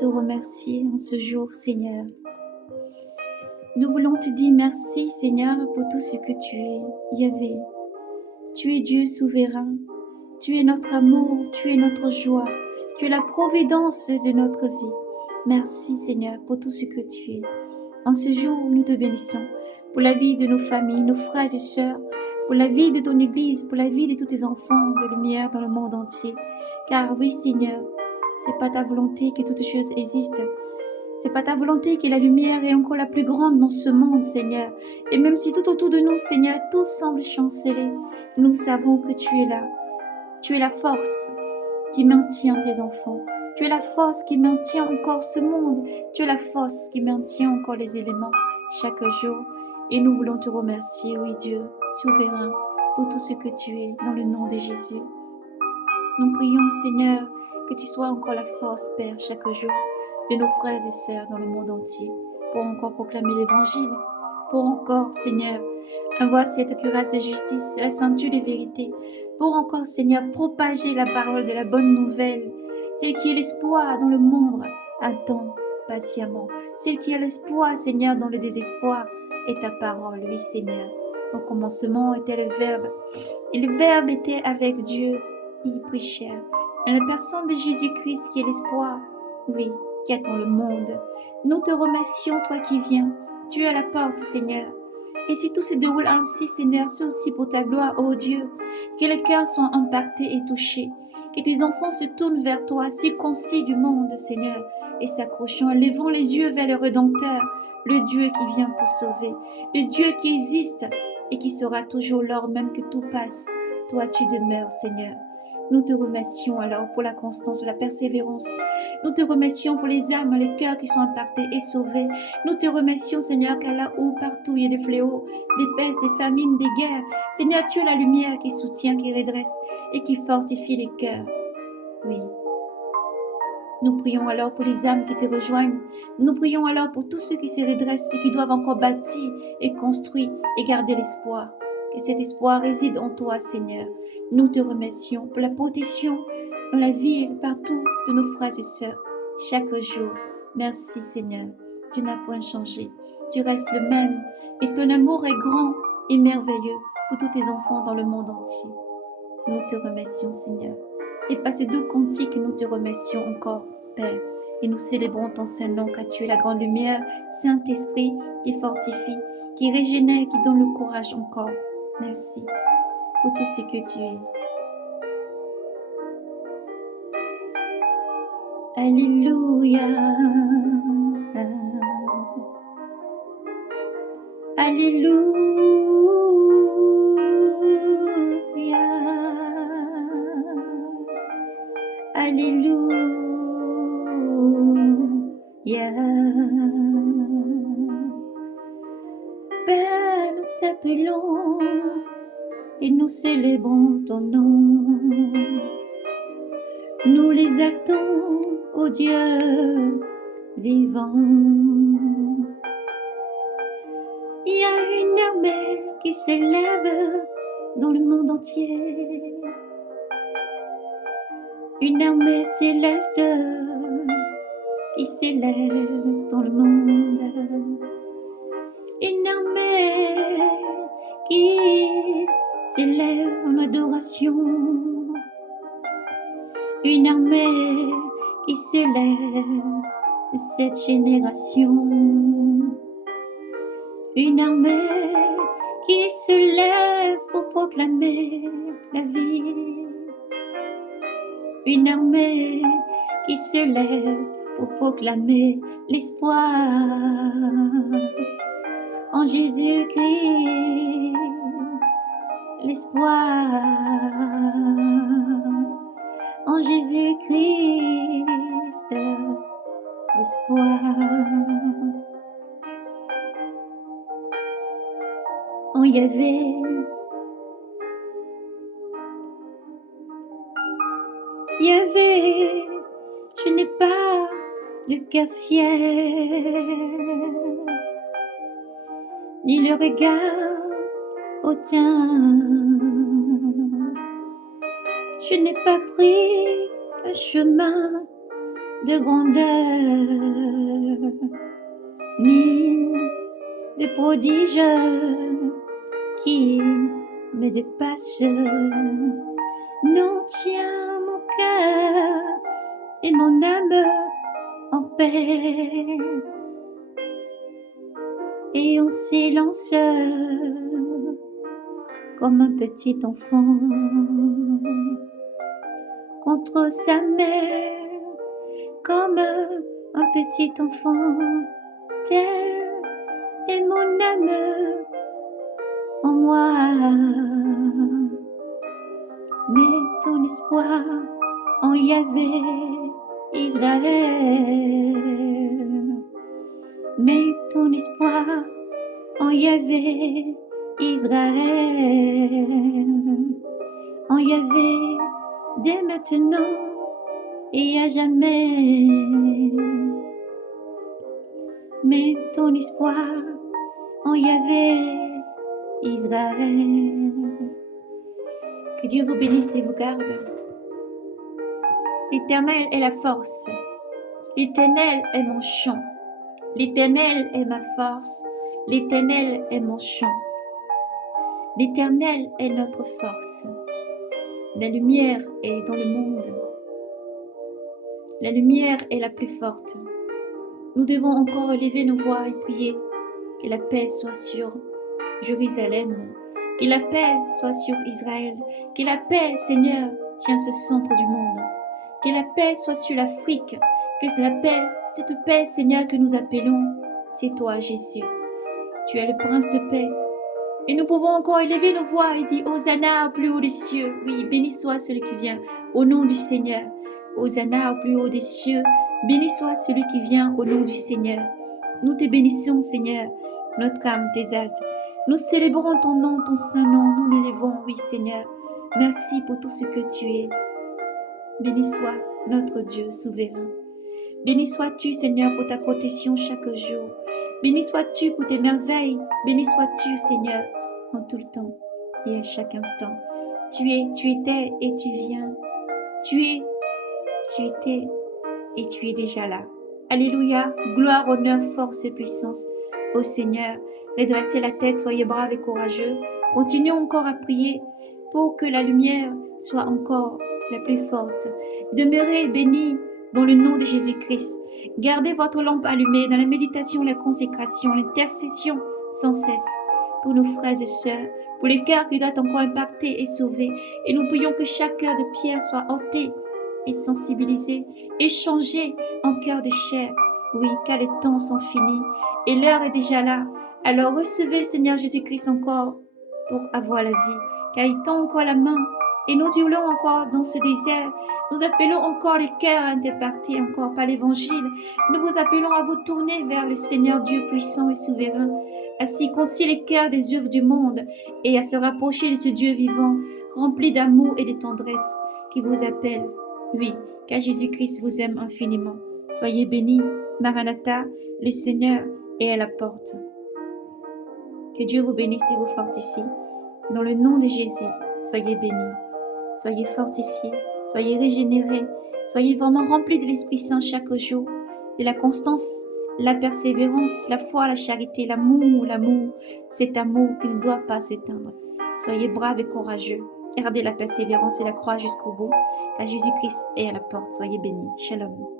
te remercier en ce jour, Seigneur. Nous voulons te dire merci, Seigneur, pour tout ce que tu es, Yahvé. Tu es Dieu souverain. Tu es notre amour, tu es notre joie. Tu es la providence de notre vie. Merci, Seigneur, pour tout ce que tu es. En ce jour, nous te bénissons pour la vie de nos familles, nos frères et sœurs, pour la vie de ton Église, pour la vie de tous tes enfants de lumière dans le monde entier. Car oui, Seigneur, c'est pas ta volonté que toutes choses existent. C'est pas ta volonté que la lumière est encore la plus grande dans ce monde, Seigneur. Et même si tout autour de nous, Seigneur, tout semble chanceler, nous savons que tu es là. Tu es la force qui maintient tes enfants. Tu es la force qui maintient encore ce monde. Tu es la force qui maintient encore les éléments chaque jour. Et nous voulons te remercier, oui Dieu, souverain, pour tout ce que tu es, dans le nom de Jésus. Nous prions, Seigneur, que tu sois encore la force, Père, chaque jour, de nos frères et sœurs dans le monde entier, pour encore proclamer l'Évangile, pour encore, Seigneur, avoir cette cuirasse de justice, la ceinture de vérité, pour encore, Seigneur, propager la parole de la bonne nouvelle, celle qui est l'espoir dans le monde, attend patiemment, celle qui a l'espoir, Seigneur, dans le désespoir, est ta parole, oui, Seigneur. Au commencement était le Verbe, et le Verbe était avec Dieu, il prêchait. Et la personne de Jésus-Christ qui est l'espoir, oui, qui attend le monde. Nous te remercions, toi qui viens. Tu es à la porte, Seigneur. Et si tout se déroule ainsi, Seigneur, c'est aussi pour ta gloire, ô Dieu, que les cœurs soient impactés et touchés, que tes enfants se tournent vers toi, circoncis du monde, Seigneur, et s'accrochant, levant les yeux vers le Rédempteur, le Dieu qui vient pour sauver, le Dieu qui existe et qui sera toujours lors même que tout passe. Toi, tu demeures, Seigneur. Nous te remercions alors pour la constance, la persévérance. Nous te remercions pour les âmes, les cœurs qui sont impactés et sauvés. Nous te remercions, Seigneur, car là où partout il y a des fléaux, des pestes, des famines, des guerres, Seigneur, tu es la lumière qui soutient, qui redresse et qui fortifie les cœurs. Oui. Nous prions alors pour les âmes qui te rejoignent. Nous prions alors pour tous ceux qui se redressent et qui doivent encore bâtir et construire et garder l'espoir. Que cet espoir réside en toi, Seigneur. Nous te remercions pour la protection dans la ville, partout de nos frères et sœurs, chaque jour. Merci, Seigneur. Tu n'as point changé. Tu restes le même et ton amour est grand et merveilleux pour tous tes enfants dans le monde entier. Nous te remercions, Seigneur. Et par ces deux cantiques, nous te remercions encore, Père. Et nous célébrons ton Saint-Nom, car tu es la grande lumière, Saint-Esprit, qui fortifie, qui régénère, qui donne le courage encore. Merci pour tout ce que tu es. Alléluia. Alléluia. Alléluia. Père, nous t'appelons et nous célébrons ton nom. Nous l'exaltons, ô Dieu vivant. Il y a une armée qui s'élève dans le monde entier. Une armée céleste qui s'élève dans le monde. Une armée qui s'élève en adoration. Une armée qui s'élève de cette génération. Une armée qui se lève pour proclamer la vie. Une armée qui se lève pour proclamer l'espoir en Jésus-Christ. L'espoir en Jésus-Christ. L'espoir en Yahvé. Yahvé, je n'ai pas le cœur fier, ni le regard hautain. Je n'ai pas pris le chemin de grandeur, ni de prodige qui me dépasse. Non, tiens mon cœur et mon âme en paix, et en silence comme un petit enfant contre sa mère, comme un petit enfant, tel est mon âme en moi. Mets ton espoir en Yahvé, Israël. Mets ton espoir en Yahvé, Israël. En Yahvé, dès maintenant et à jamais. Mets ton espoir en Yahvé, Israël. Que Dieu vous bénisse et vous garde. L'Éternel est la force. L'Éternel est mon chant. L'Éternel est ma force. L'Éternel est mon chant. L'Éternel est notre force. La lumière est dans le monde. La lumière est la plus forte. Nous devons encore élever nos voix et prier que la paix soit sur Jérusalem, que la paix soit sur Israël, que la paix, Seigneur, tient ce centre du monde, que la paix soit sur l'Afrique, que la paix, cette paix, Seigneur, que nous appelons, c'est toi, Jésus. Tu es le prince de paix. Et nous pouvons encore élever nos voix et dire Hosanna au plus haut des cieux. Oui, béni soit celui qui vient au nom du Seigneur. Hosanna au plus haut des cieux. Béni soit celui qui vient au nom du Seigneur. Nous te bénissons, Seigneur. Notre âme t'exalte. Nous célébrons ton nom, ton saint nom. Nous l'élevons, oui, Seigneur. Merci pour tout ce que tu es. Béni soit notre Dieu souverain. Béni sois-tu, Seigneur, pour ta protection chaque jour. Béni sois-tu pour tes merveilles. Béni sois-tu, Seigneur, en tout le temps et à chaque instant. Tu étais et tu viens. Tu étais et tu es déjà là. Alléluia, gloire, honneur, force et puissance au Seigneur. Redressez la tête, soyez braves et courageux. Continuons encore à prier pour que la lumière soit encore la plus forte. Demeurez bénis dans le nom de Jésus-Christ. Gardez votre lampe allumée dans la méditation, la consécration, l'intercession sans cesse pour nos frères et sœurs, pour les cœurs qui doivent encore impacter et sauver. Et nous prions que chaque cœur de pierre soit hanté et sensibilisé et changé en cœur de chair. Oui, car les temps sont finis et l'heure est déjà là. Alors recevez le Seigneur Jésus-Christ encore pour avoir la vie, car il tend encore la main. Et nous hurlons encore dans ce désert. Nous appelons encore les cœurs à être impactés encore par l'évangile. Nous vous appelons à vous tourner vers le Seigneur Dieu puissant et souverain, à circoncire les cœurs des œuvres du monde et à se rapprocher de ce Dieu vivant, rempli d'amour et de tendresse, qui vous appelle. Oui, car Jésus-Christ vous aime infiniment. Soyez bénis. Maranatha, le Seigneur est à la porte. Que Dieu vous bénisse et vous fortifie. Dans le nom de Jésus, soyez bénis. Soyez fortifiés, soyez régénérés, soyez vraiment remplis de l'Esprit Saint chaque jour, de la constance, la persévérance, la foi, la charité, l'amour, cet amour qui ne doit pas s'éteindre. Soyez braves et courageux, gardez la persévérance et la croix jusqu'au bout, car Jésus-Christ est à la porte. Soyez bénis. Shalom.